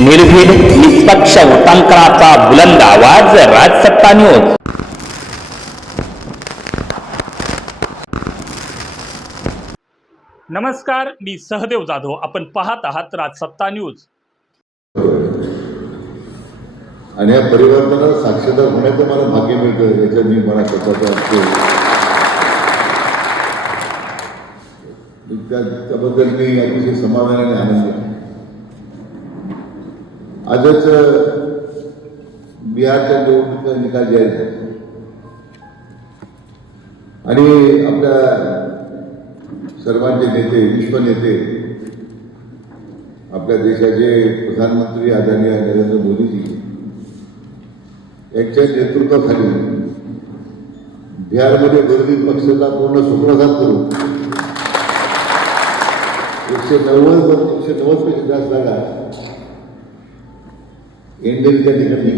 निर्भीड निष्पक्ष उटांकनाचा बुलंद आवाज राजसत्ता न्यूज नमस्कार मी सहदेव जाधव. आपण पाहत आहात राजसत्ता न्यूज. आणि या परिवर्तनाला साक्षीदार होण्याचं मला भाग्य मिळतं याच्यात मी मला स्वतःचा असतो. त्या त्याबद्दल मी अतिशय समाधानाने आनंदी आहे. आजच बिहारच्या निवडणुकीचा निकाल जाहीर झाला. आणि आपल्या सर्वांचे नेते विश्व नेते आपल्या देशाचे प्रधानमंत्री आदरणीय नरेंद्र मोदीजी यांच्या नेतृत्वाखाली बिहारमध्ये विरोधी पक्षाला पूर्ण सुप्रघात करून एकशे नव्वद एकशे नव्वदपेक्षा जास्त जागा एनडीए त्या ठिकाणी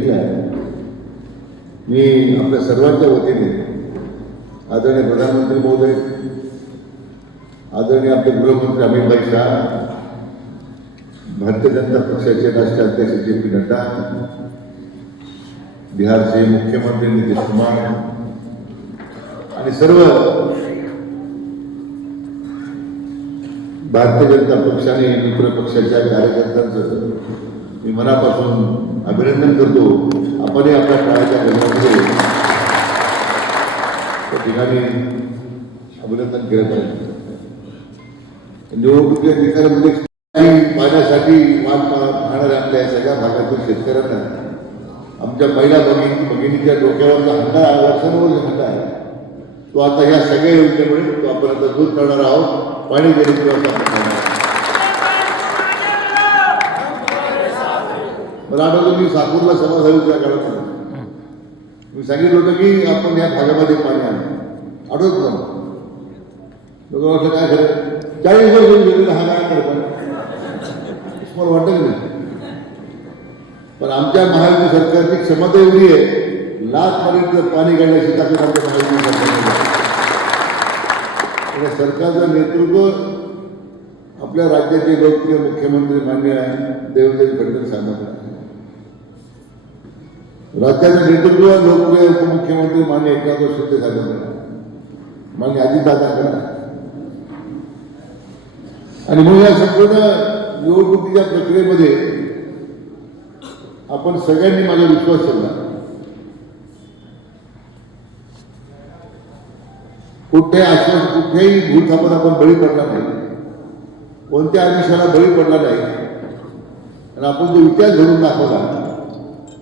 मी आपल्या सर्वांच्या वतीने आदरणीय प्रधानमंत्री महोदय आदरणीय आपले गृहमंत्री अमित भाई भारतीय जनता पक्षाचे राष्ट्रीय अध्यक्ष जे पी नड्डा बिहारचे मुख्यमंत्री नितीश कुमार आणि सर्व भारतीय जनता पक्षाने मित्र पक्षाच्या कार्यकर्त्यांचं मी मनापासून अभिनंदन करतो. आपणही आपल्या काळाच्या घरामध्ये त्या ठिकाणी अभिनंदन केलं पाहिजे निवडणुकीच्या निकालामध्ये म्हणजे काही पाण्यासाठी वाट पाहणाऱ्या आपल्या सगळ्या भागातील शेतकऱ्यांना आमच्या महिला भगिनी भगिनीच्या डोक्यावरचा हंडा आहे वर्षानुवर्ष हंडा आहे. तो आता या सगळ्या योजनेमुळे तो आपण आता दूर करणार आहोत. पाणी देण्याची व्यवस्था आपण मला आठवतं मी साकूरला सभा झाली त्या काळात मी सांगितलं होतं की आपण या भागामध्ये पाणी आणू. आठवत ना लोक वाटलं काय खरं? चाळीस वर्ष गेलेलं हा काय करतो तुम्हाला वाटत नाही? पण आमच्या महाराष्ट्र सरकारची क्षमता एवढी आहे लाखपर्यंत पाणी काढण्याची ताकद आमच्या महाराष्ट्र सरकारने म्हणजे सरकारचं नेतृत्व आपल्या राज्याचे लोकप्रिय मुख्यमंत्री मान्य देवेंद्र फडणवीस साहेबांकडे आहे. राज्याचं नेतृत्व लोकप्रिय उपमुख्यमंत्री मान्य एकनाथ शिंदे साहेबांकडे आहे. मान्य अजितदादांकडे आणि मग या संपूर्ण निवडणुकीच्या प्रक्रियेमध्ये आपण सगळ्यांनी माझा विश्वास ठेवला. कुठेही आश्वास कुठेही भूलथापात आपण बळी पडला नाही. कोणत्या आदेशाला बळी पडला नाही. आणि आपण जो इतिहास घडून दाखवला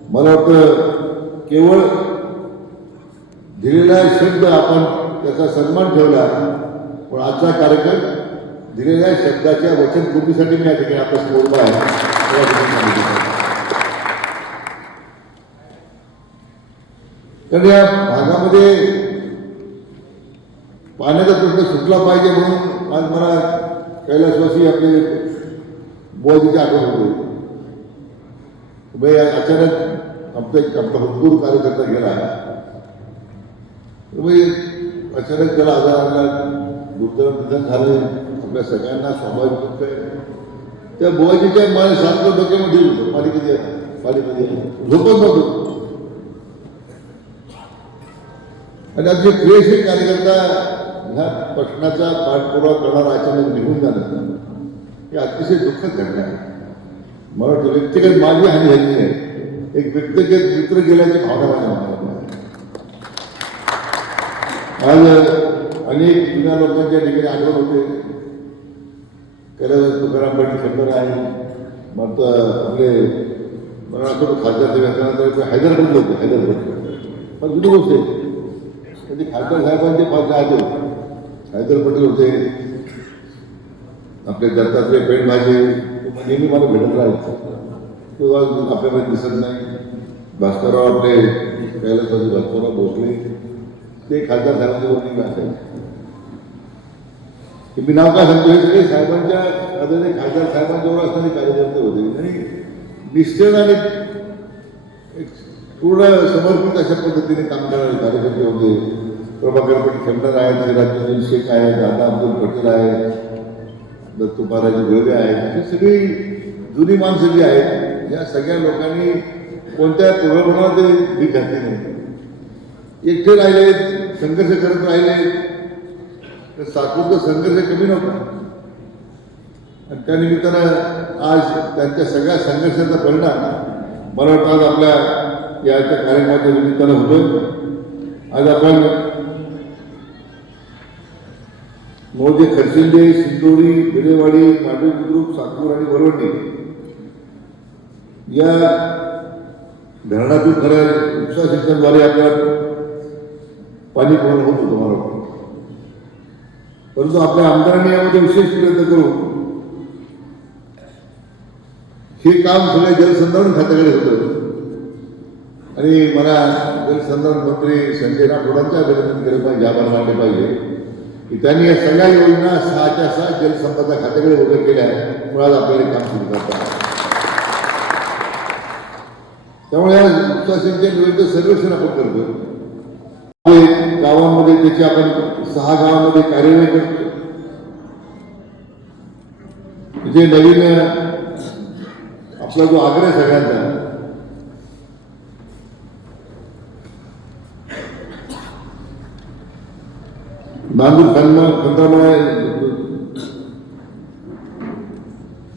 मला वाटतं केवळ दिलेला शब्द आपण त्याचा सन्मान ठेवला पण आजचा कार्यक्रम दिलेल्या शब्दाच्या वचनपूर्तीसाठी मी या ठिकाणी आपण समोर आहे. कारण या भागामध्ये पाण्याचा प्रश्न सुटला पाहिजे म्हणून आज मला कैलासवासी आपले बुवाजीची आठवण होते. अचानक आमचा एक आपला भरपूर कार्यकर्ता गेला. तर अचानक त्याला आजार आला. दुर्दैव निधन झालं. आपल्या सगळ्यांना स्वाभाविक दुःख आहे. त्या बुवाजीच्या मला शांत डोक्यामध्ये होतं. पाणी कधी झोपत नव्हतं. आणि आमचे क्रियाशील कार्यकर्ता ह्या प्रश्नाचा पाठपुरावा करणारा अचानक निघून झालं. हे अतिशय दुःखद घटना आहे. मला वाटतं व्यक्तिगत माझी हानी झाली आहे एक व्यक्तिगत मित्र गेल्याची भावना माझ्या आज अनेक जुन्या लोकांच्या ठिकाणी आग्रह होते. कैलास तुकाराम पाटील खंडर आहे. मग आपले मला आठवतं खासदार ते व्यक्तीनंतर होते हैदराबाद. पण जुनी गोष्ट आहे कधी खासदार साहेबांचे पात्र आले हैदर पटेल होते. आपले दत्तात्रय पेण भाजी नेहमी मला भेटत राहायचं. तेव्हा आपल्याला दिसत नाही. भास्करराव आपले कैलासवासी भास्करराव भोसले ते खासदार साहेबांचे वकील असायचे मी नाव काय सांगतो हे सगळे साहेबांच्या आदरणीय खासदार साहेबांजवळ असणारे कार्यकर्ते होते. आणि निश्चय आणि एक पूर्ण समर्पित अशा पद्धतीने काम करणारे कार्यकर्ते होते. प्रभाकर पटेल खेमणार आहेत सिराजुद्दीन शेख आहेत दादा अब्दुल पटेल आहेत दत्तू महाराज गोळे आहेत. ही सगळी जुनी माणसं जी आहेत या सगळ्या लोकांनी कोणत्या प्रलोभनात भीक घातली नाही. एकटे राहिले संघर्ष करत राहिले तर साकूरचा संघर्ष कमी नव्हता. आणि त्यानिमित्तानं आज त्यांच्या सगळ्या संघर्षाचा परिणाम मला वाटतं आज आपल्या या कार्यक्रमाच्या निमित्तानं होतोय. आज आपण मोजे खरशिंदे सिंदोरी बिरेवाडी पाटील बुद्रुक साकूर आणि वरवंडी या धरणातून खरं उपसा सिंचनद्वारे आपल्या पाणी पुरवठा होत होतो मला वाटतं परंतु आपल्या आमदारांनी यामध्ये विशेष प्रयत्न करून हे काम सगळे जलसंधारण खात्याकडे होतं. आणि मला जलसंधारण मंत्री संजय राठोडांचे अभिनंदन केलं पाहिजे आभार मानले पाहिजे की त्यांनी या सगळ्या योजना सहाच्या सहा जलसंपदा खात्याकडे वगैरे केल्या. मुळात आपल्याला काम सुरू करतात त्यामुळे या उपसा सिंचन सर्वेक्षण आपण करतो गावांमध्ये त्याची आपण सहा गावांमध्ये कार्यवाही करतो जे म्हणजे नवीन आपला जो आग्रह आहे सगळ्यांचा नांदूर खंड खंडामुळे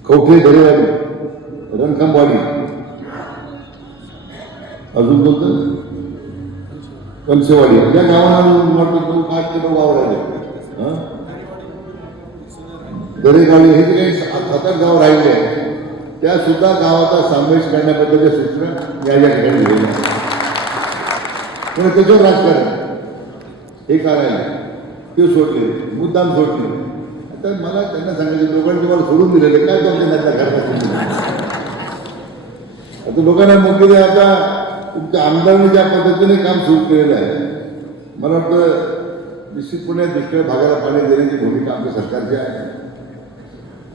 कवठे दरेवाडी रणखंबवाडी अजून कोणतं? कंसेवाडी त्या गावांना वाटतं दोन पाच किलो वावर आहे दरेगावी हे जे काही सात आठ गाव राहिले आहेत त्या सुद्धा गावाचा समावेश करण्याबद्दलच्या सूचना या या ठिकाणी दिलेल्या पण त्याच्यावर राजकारण हे कारण ते सोडले. मुद्दाम सोडले. आता मला त्यांना सांगायचं लोकांनी तुम्हाला सोडून दिलेले काय तुमच्या त्यांना घरात? आता लोकांना मग आता तुमच्या आमदारांनी ज्या पद्धतीने काम सुरू केलेलं आहे मला वाटतं निश्चितपणे दुष्काळ भागाला पाणी देण्याची भूमिका आमच्या सरकारची आहे.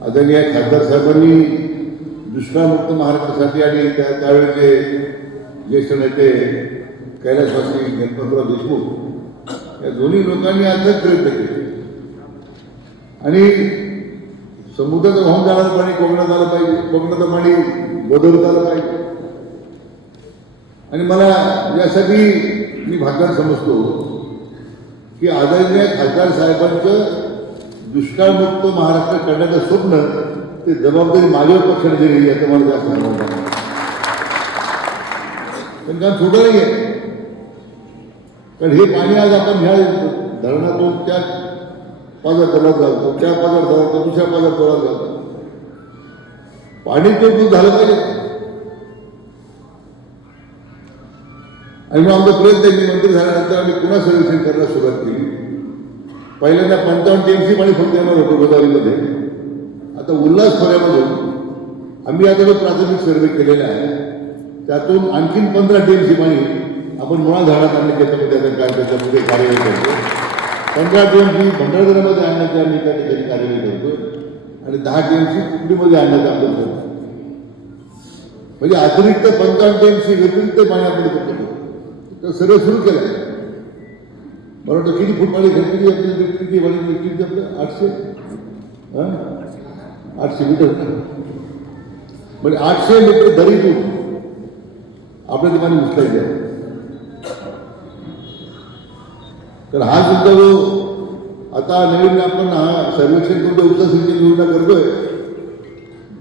आदरणीय खासदार साहेबांनी दुष्काळमुक्त महाराष्ट्रासाठी आणि त्या त्यावेळेचे ज्येष्ठ नेते कैलासवासी गणपतराव देशमुख या दोन्ही लोकांनी अथक प्रयत्न केले. आणि समुद्राचं वाहून जाणारं पाणी कोकणात आलं पाहिजे कोकणाचं पाणी गोदावरीत आलं पाहिजे. आणि मला यासाठी मी भाग्यात समजतो की आदरणीय खासदार साहेबांचं दुष्काळमुक्त महाराष्ट्र करण्याचं स्वप्न ते जबाबदारी माझ्यावर पक्षाने दिली याचं मला जास्त समाधान पण काम छोटं नाही आहे कारण हे पाणी आज आपण ह्या धरणातून त्या पाजार तलात घालतो त्या पाजार घालतो दुसऱ्या पाजार तलात घालतो पाणी तो झालं पाहिजे. आणि मग आमचा प्रयत्न मी मंत्री झाल्यानंतर आम्ही पुन्हा सर्व्हिसिंग करायला सुरुवात केली. पहिल्यांदा पंचावन्न टीएमसी पाणी फक्त येणार होतं गोदावरीमध्ये. आता उल्हास खोऱ्यामधून आम्ही आता जो प्राथमिक सर्वे केलेला आहे त्यातून आणखीन पंधरा टीएमसी पाणी आपण मुळा झाडात आणले त्याच्यामध्ये आता काय त्याच्यामध्ये कार्यवाही करतो पंधरा टीएमसी भंडारदरामध्ये आणण्याची आम्ही त्या ठिकाणी कार्यवाही करतो आणि दहा टीएमसी कुंडीमध्ये आणण्याचं आपण करतो म्हणजे अतिरिक्त पंचावन्न टीएमसी व्यतिरिक्त पाणी आपण करतो तर सर्व सुरू केलं. आहे मला वाटतं किती फूट पाणी किती आपली किती पाणी किती आपलं आठशे? हां? आठशे मीटर. म्हणजे आठशे मीटर दरीतून आपल्या ते पाणी उचलायचं आहे तर हा सुद्धा जो आता नवीन आपण हा सर्वेक्षण करून जो उपसा सिंचन योजना करतोय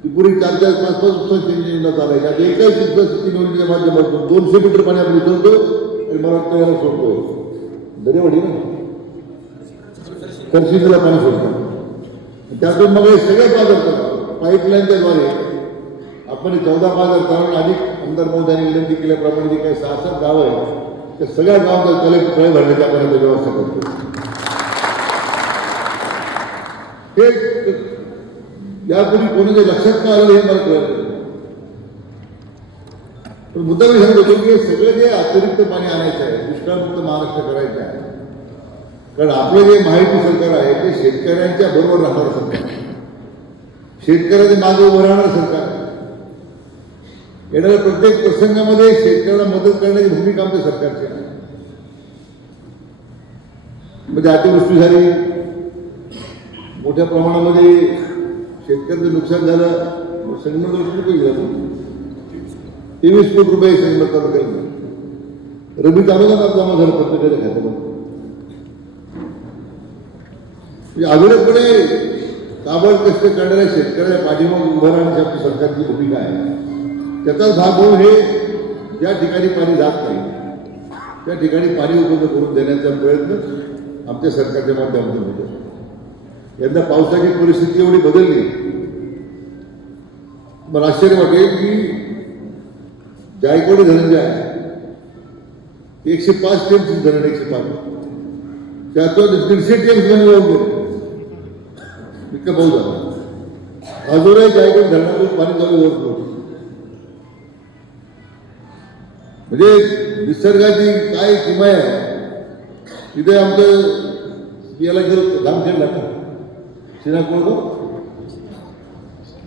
ती पूर्वी चार चार पाच पाच उपसा सिंचन योजना चालायची आता एकाच उपसा सिंचन योजनेच्या माध्यमातून दोनशे मीटर पाणी आपण उतरतो मला तयार सोडतोय दरेवाडी ना करशिंदला पाणी सोडतो. त्यातून मग हे सगळे पाजर करतात पाईपलाईनच्या द्वारे. आपण चौदा पाजर कारण अधिक आमदार महोदयांनी विनंती केल्याप्रमाणे जे काही सहा सात गाव आहेत त्या सगळ्या गावांचा कलेक्ट तळे भरण्याची आपण व्यवस्था करतो. हे यापूर्वी कोणाच्या लक्षात का आलं हे मला कळत पण मुद्दा मी सांगतो की हे सगळं जे अतिरिक्त पाणी आणायचं आहे दुष्काळमुक्त महाराष्ट्र करायचं आहे. कारण आपलं जे माहिती सरकार आहे ते शेतकऱ्यांच्या बरोबर राहणार सरकार. शेतकऱ्याचे शेतकऱ्याच्या मागे उभं राहणार सरकार. येणाऱ्या प्रत्येक प्रसंगामध्ये शेतकऱ्याला मदत करण्याची भूमिका आमच्या सरकारची आहे. म्हणजे अतिवृष्टी झाली मोठ्या प्रमाणामध्ये शेतकऱ्याचं नुकसान झालं संगणक झालं तेवीस कोटी रुपये संगमत तालुक्याला रबी तालुक्यात जमा झालं प्रत्येकाच्या खात्यामध्ये म्हणजे अविरतपणे काबड कष्ट करणाऱ्या शेतकऱ्या पाठीमाग उभं राहण्याची आपली सरकारची भूमिका आहे. त्याचाच भाग होऊन हे ज्या ठिकाणी पाणी जात नाही त्या ठिकाणी पाणी उपलब्ध करून देण्याचा प्रयत्न आमच्या सरकारच्या माध्यमातून होतो यंदा पावसाची परिस्थिती एवढी बदलली. मला आश्चर्य वाटेल की जायकवाडी धरण जे आहे ते एकशे पाच टेम्स धरण एकशे पाच। त्यातून दीडशे टेम्स मध्ये वाहून गेले इतकं पाऊस झाला अजूनही जायकवाडी धरणातून पाणी चालू नव्हतं म्हणजे निसर्गाची काय किमया आहे तिथे आमचं याला गेलो जामखेडला का श्रीनाथ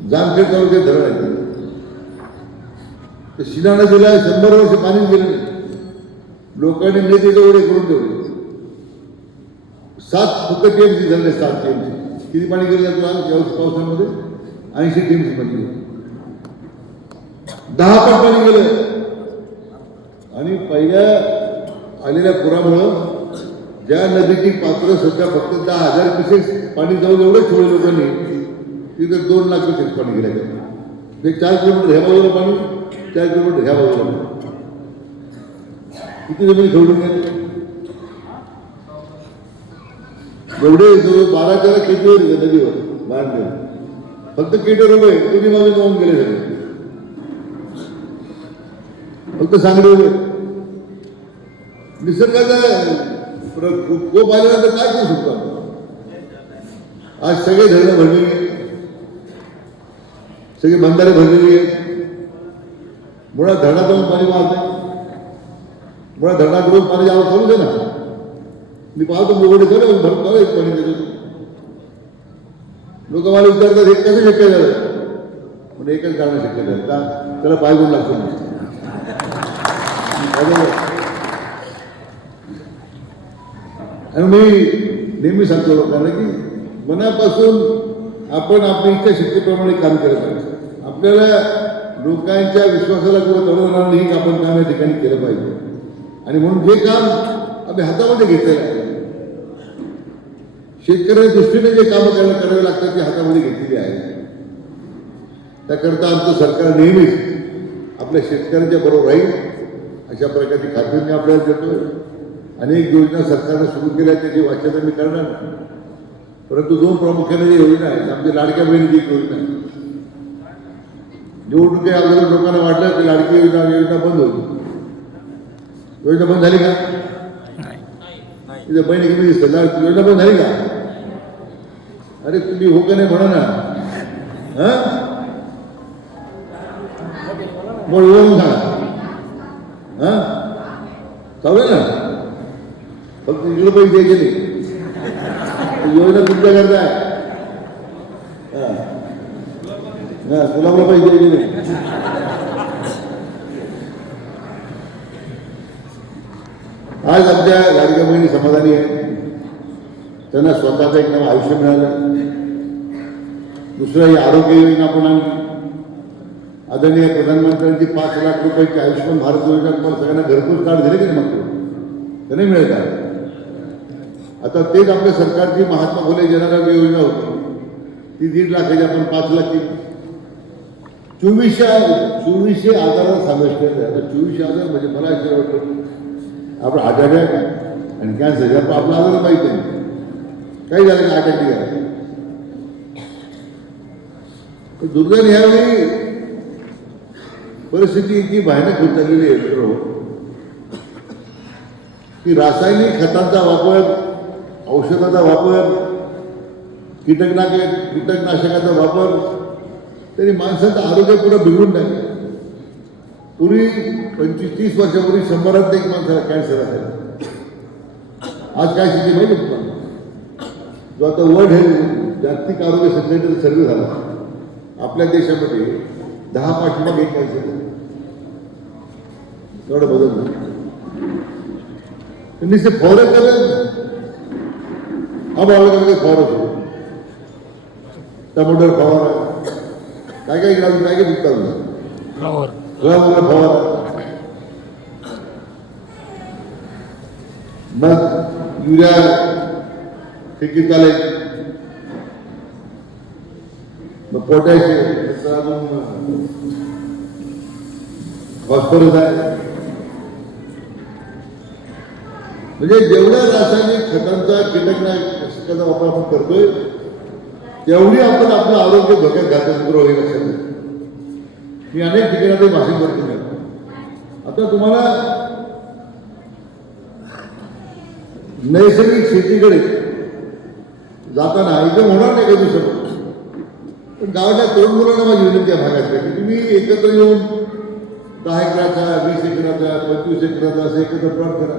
जामखेड तालुक्यात धरण आहे तर शिना नदीला शंभर वर्ष पाणी दिलं नाही. लोकांनी नेते एवढे करून ठेवले. सात फक्त टीएमसी झाले सात टीएमसी किती पाणी गेलं जातं यावर्षी पावसामध्ये ऐंशी टीएमसी पाणी गेलं. दहा पण पाणी गेलं. आणि पहिल्या आलेल्या पुरामुळं ज्या नदीची पात्र सध्या फक्त दहा हजार क्युसेक्स पाणी जाऊन एवढं ठेवलं लोकांनी तिथे दोन लाख क्युसेक्स पाणी गेलं. ते चार किलोमीटर ह्या बाजूला पाणी चार किलोमीटर ह्या किती ज़मीन गेली एवढे बारा तेरा केटीवर आहे नदीवर बांधले फक्त तुम्ही माझे गेले सगळे फक्त उभे निसर्गाचा काय करू शकतो आज सगळे धरणं भरलेली आहेत सगळे बंधारे भरलेली आहेत मुळात धरणातून पाणी वाहते मुळात धरणाकडून पाणी जावं चालू दे ना. मी पाहतो मोगडे सगळे भरतो एक पाणी देतो लोक मला विचारतात हे कसं शक्य झालं म्हणजे एकच कारण शक्य झालं का त्याला पायगुण लागतो. आणि मी नेहमी सांगतो लोकांना की मनापासून आपण आपल्या इच्छाशक्तीप्रमाणे काम केलं पाहिजे आपल्याला लोकांच्या विश्वासाला किंवा तडवणार नाही आपण काम या ठिकाणी केलं पाहिजे. आणि म्हणून जे काम आम्ही हातामध्ये घेतलेलं आहे. शेतकऱ्याच्या दृष्टीने जे कामं करायला करावे लागतात ते हातामध्ये घेतलेली आहे. त्याकरता आमचं सरकार नेहमीच आपल्या शेतकऱ्यांच्या बरोबर राहील. अशा प्रकारची खात्री मी आपल्याला देतोय. अनेक योजना सरकारनं सुरू केल्या त्याची वाच्यता मी करणार नाही. परंतु दोन प्रामुख्याने ज्या योजना आहेत आमची लाडक्या बहिणीची योजना आहे. निवडणुकी अगोदर लोकांना वाटलं की लाडकी योजना योजना बंद होती योजना बंद झाली का? तिथे बहिणी किती दिसतात? लाडकी योजना बंद झाली का? अरे तुम्ही हो का नाही म्हणा ना. हा? मग येऊन सांगा हा? ना? फक्त इकडे पैसे नाही योजना तुमच्या करता आहे तुला पाहिजे पैसे नाही. आज आमच्या लाडक्या बहिणी समाधानी आहे त्यांना स्वतःचं एक नवं आयुष्य मिळालं. दुसरं ही आरोग्य योजना पण आणली. आदरणीय प्रधानमंत्र्यांची पाच लाख रुपयाची आयुष्यमान भारत योजना तुम्हाला सगळ्यांना घरपोच कार्ड झाले की नाही मग? ते नाही मिळत आता तेच आपल्या सरकारची महात्मा फुले जनआरोग्य योजना होती. ती दीड लाखाची आपण पाच लाख केली. चोवीसशे चोवीसशे आजाराला समावेश केला आता चोवीसशे आजार म्हणजे मला आश्चर्य वाटतं आपण आजार आहे का? आणि कॅन्सर यात आपला आजार माहिती काही झालं का हार्ट अटॅक दुर्दैव यावेळी परिस्थिती इतकी भयानक होत चाललेली आहे मित्र. की रासायनिक खतांचा वापर औषधाचा वापर कीटकनाशक कीटकनाशकाचा वापर तरी माणसाचं आरोग्य पुढं बिघडून टाकलं. पूर्वी पंचवीस तीस वर्षापूर्वी शंभरात एक माणसाला कॅन्सर असायला आज काय स्थिती माहिती तुम्हाला? जो आता वर्ल्ड हेल्थ जागतिक आरोग्य संघटनेचा सर्वे झाला. आपल्या देशामध्ये दहा पाठीमाग एक कॅन्सर एवढं बदल झालं. त्यांनी ते फॉरक करेल हा बाबा फॉरक होतो टमाटर फवारा. काय काय अजून काय काय पिकतात फ्लॉवर मग युरिया फेकीत आले मग पोटॅश आहे, नंतर अजून फॉस्फरस आहे. म्हणजे जेवढ्या रासायनिक खतांचा कीटकनाशकाचा वापर आपण करतोय एवढी आपण आपलं आरोग्य धोक्यात घातलं बरोबर हे लक्षात मी अनेक ठिकाणी ते भाषण करतो आता तुम्हाला नैसर्गिक शेतीकडे जाताना एकदम होणार नाही काही दिवसात पण गावाच्या तरुण मुलांना माझी विनंती आहे भागातल्या की तुम्ही एकत्र येऊन दहा एकराचा वीस एकराचा पंचवीस एकराचा असं एकत्र प्लॉट करा.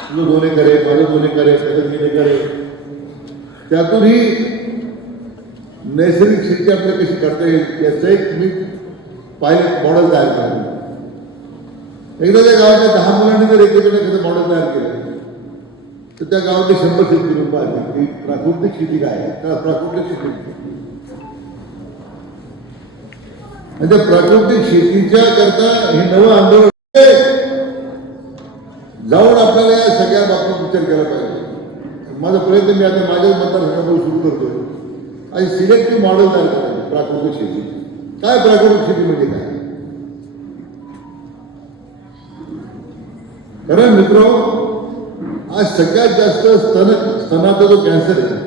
तुझं दोन एकर आहे माझं दोन एकर आहे त्याचं तीन एकर आहे. त्यातूनही नैसर्गिक शेती आपल्याला कशी करता येईल याचं एक मी पायलट मॉडेल तयार केलं. एकदा त्या गावाच्या दहा मुलांनी जर एकत्र एखादं मॉडेल तयार केलं तर त्या गावाचे शंभर शेती रुपये आले की प्राकृतिक शेती काय आहे? प्राकृतिक शेती. म्हणजे प्राकृतिक शेतीच्या करता हे नवं आंदोलन जाऊन आपल्याला या सगळ्या बाबतीत विचार केला पाहिजे. माझा प्रयत्न मी आता माझ्याच मतदारसंघामध्ये सुरू करतोय. आणि सिलेक्टिव्ह मॉडेल तयार करायचं प्राकृतिक शेती. काय प्राकृतिक शेती म्हणजे काय? कारण मित्र आज सगळ्यात जास्त स्तन स्तनाचा जो कॅन्सर आहे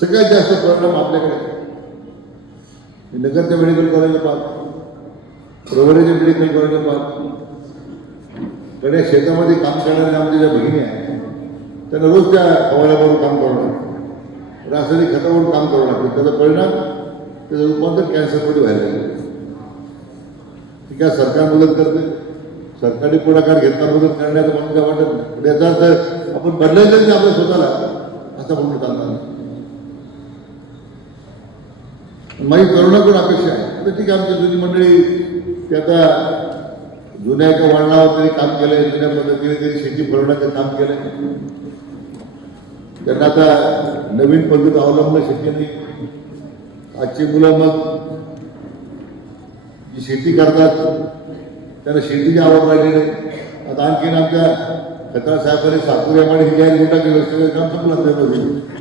सगळ्यात जास्त परिणाम आपल्याकडे नगरच्या मेडिकल कॉलेजला पाहतो. प्रवरेच्या मेडिकल कॉलेजला पाहतो. कारण या शेतामध्ये काम करणाऱ्या आमच्या ज्या भगिनी आहेत त्यांना रोज त्या फवाऱ्याबरोबर काम करणार रासायनिक खतावरून काम करावं लागतं त्याचा परिणाम त्याचं रूपांतर कॅन्सरमध्ये व्हायला लागलं. ठीक आहे सरकार मदत करते. सरकारी पुढाकार घेतला मदत करण्याचं म्हणून काय वाटत नाही. पण याचा अर्थ आपण बदलायचं नाही आपल्या स्वतःला असं म्हणून चालणार नाही. माझी तरुणाकडून अपेक्षा आहे? तर ठीक आहे आमची जुनी मंडळी ते आता जुन्या एका वळणावर तरी काम केलंय जुन्या पद्धतीने तरी शेती फरवण्याचं काम केलंय. त्यांना आता नवीन पद्धत अवलंबणं शक्य नाही. आजची मुलं मग जी शेती करतात त्यांना शेतीची आवड राहिली नाही. आता आणखीन आमच्या खतरा साहेबांनी सातपुर यामाने ही जाहीर मोठा केलं सगळं काम संपलं त्यामध्ये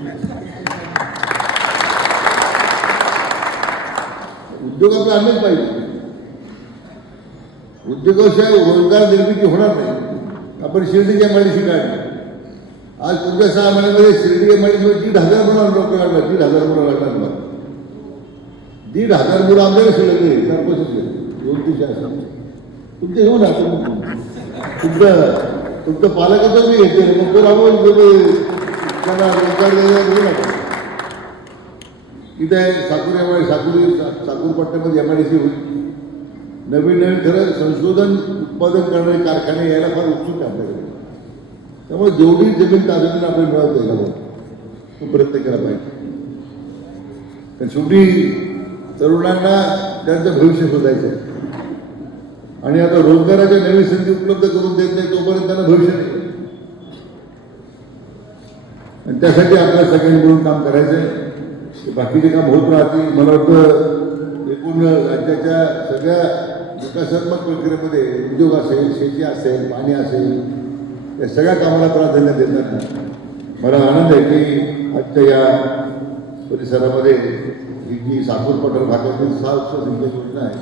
उद्योग आपले आणलेच पाहिजे. उद्योगाशिवाय रोजगार निर्मिती होणार नाही. आपण शिर्डीच्या माळीशी काढली. आज पुढच्या सहा महिन्यामध्ये शिर्डी माळीशिवाय दीड हजार मुलं नोकरी लागणार दीड हजार मुलं लागणार मला दीड हजार मुलं आमच्याकडे शिल्लक नाही चार पैसे दोन तीनशे असतात तुमचे घेऊन ना तुमचं तुमचं पालकाचं मी घेते मग तो राबवून तुम्ही त्यांना रोजगार द्यायला घेऊ नका. इथे साकूर एम आय साकूर साकूर पट्ट्यामध्ये एम आय डी सी होईल. नवीन नवीन खरं संशोधन उत्पादन करणारे कारखाने यायला फार उत्सुक आहे आपल्याकडे. त्यामुळे जेवढी जमीन ताब्यातून आपल्याला मिळवता येईल तो प्रयत्न केला पाहिजे कारण शेवटी तरुणांना त्यांचं भविष्य शोधायचं आहे. आणि आता रोजगाराच्या नवीन संधी उपलब्ध करून देत नाही तोपर्यंत त्यांना भविष्य नाही. आणि त्यासाठी आपल्या सगळ्यांनी मिळून काम करायचं आहे बाकीचे काम होत राहतील. मला वाटतं एकूण राज्याच्या सगळ्या विकासात्मक प्रक्रियेमध्ये उद्योग असेल शेती असेल पाणी असेल या सगळ्या कामाला प्राधान्य देताना मला आनंद आहे की आजच्या या परिसरामध्ये ही जी साखर पठार भागातील सहा वर्ष सिंचन योजना आहे.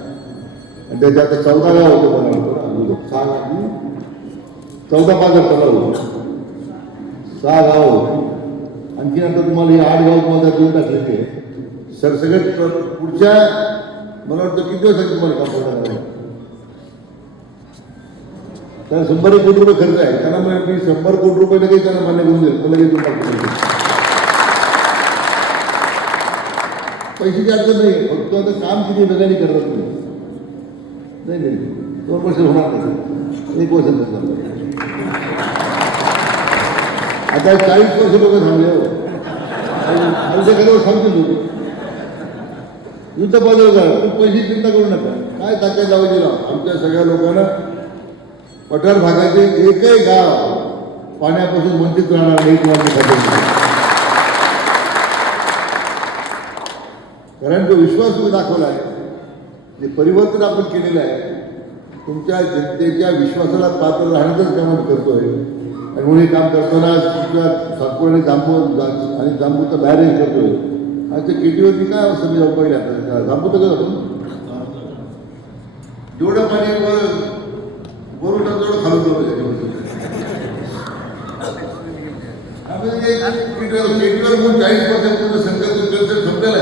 आणि त्याच्या आता चौदा गाव होतं मला वाटतं सहा गाव. चौदा पाच तलाव होतं. सहा गाव होती. आणखी आता तुम्हाला हे आठ गाव तुम्हाला देऊन टाकलेली आहे. सर सगळ्यात पुढच्या मला वाटतं किती दिवसात तुम्हाला काम करणार आहे? त्याला शंभर एक कोटी रुपये खर्च आहे. त्यांना मग मी शंभर कोटी रुपये लगेच त्यांना मान्य करून देईल लगेच तुम्हाला पैशाची अडचण नाही फक्त आता काम किती वेगाने करत तुम्ही. नाही नाही दोन वर्ष होणार नाही. एक वर्ष होणार आता चाळीस वर्ष लोक थांबले हो. आमच्या घरावर थांबतील लोक. युद्ध बाजूला करा पैसे चिंता करू नका. काय ताकद लावून दिला आमच्या सगळ्या लोकांना पठार भागाचे एकही गाव पाण्यापासून वंचित राहणार नाही किंवा कारण तो विश्वास तुम्ही दाखवला आहे. जे परिवर्तन आपण केलेलं आहे तुमच्या जनतेच्या विश्वासाला पात्र राहण्याचंच काम करतोय. आणि म्हणून हे काम करताना तुमच्या सातपुडा आणि जांबू जा- आणि जांबूचं बॅरेज करतोय. आणि ते केटीवरती काय सगळी जाऊ पाहिजे तर आपण. जेवढं पाणी वर वरून टाकतो तेवढं खालून केटीवर म्हणून चाळीस पर्सेंट पूर्ण संघाचं कन्सेप्ट संपलेला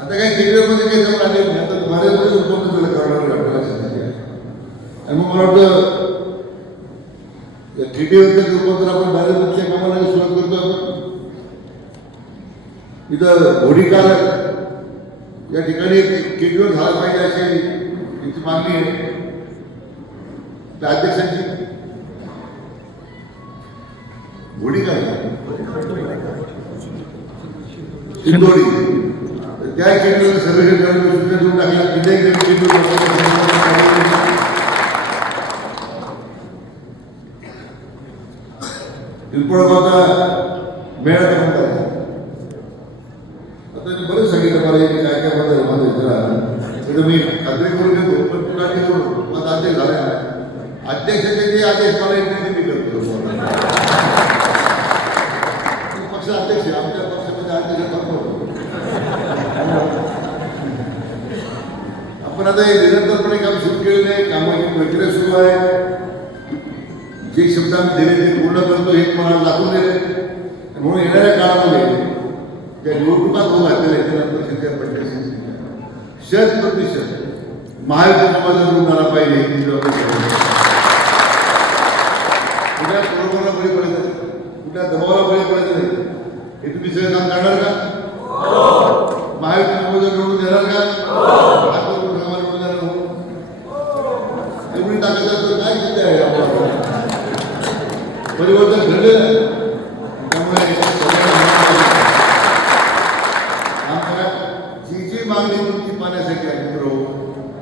आता काय काही जवळ आले नाही. आता माझ्यामध्ये उत्पन्न झालं करणार आणि मग मला वाटतं या रूपांतर आपण कामाला सुरुवात करतो आपण. इथं घोडीकार या ठिकाणी केटीवर झाला पाहिजे अशी मागणी आहे. त्या अध्यक्षांची घोडीकार शिंदोडी तर त्या केंद्राचं सर्वेक्षण करायला सूचना देऊन टाकल्या तिथे एक केंद्र पिंपळगावचा मेळा तर म्हणतात आता मी बरेच सांगितलं मला यांनी काय काय बदल माझं विचारा तिथं मी खात्री करून घेतो पण तुला ते करू माझा अध्यक्ष झाला अध्यक्षाचे जे आदेश मला येत नाही ते मी करतो पक्ष अध्यक्ष आहे. आमच्या पक्षामध्ये अध्यक्ष करतो आपण आता हे निरंतरपणे काम सुरू केलेलं आहे कामाची प्रक्रिया सुरू आहे जे शब्द आम्ही दिले ते पूर्ण करतो हे मला दाखवून दिले आणि म्हणून येणाऱ्या काळामध्ये त्या निवडणुका होऊ घातलेल्या आहेत त्यानंतर शेतकरी पडले शत प्रतिशत महायुती समाजात निवडून आला पाहिजे. कुठल्या प्रलोभनाला बळी पडायचं नाही. कुठल्या दबावाला बळी पडायचं नाही. हे तुम्ही सगळं काम करणार का महायुती समाजात निवडून देणार का हात करून कामाला निवडून देणार हो? एवढी ताकद आहे तर काय चिंता आहे आपल्याला परिवर्तन घडलेलं आहे त्यामुळे सगळ्यांना काम करा. जी जी मागणी तुमची पाण्यासाठी आहे मित्र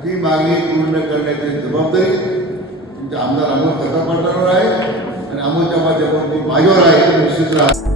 ती मागणी पूर्ण करण्याची जबाबदारी तुमच्या आमदार अमोल कथा पाटलावर आहे आणि अमोलच्या माध्यमातून माझ्यावर आहे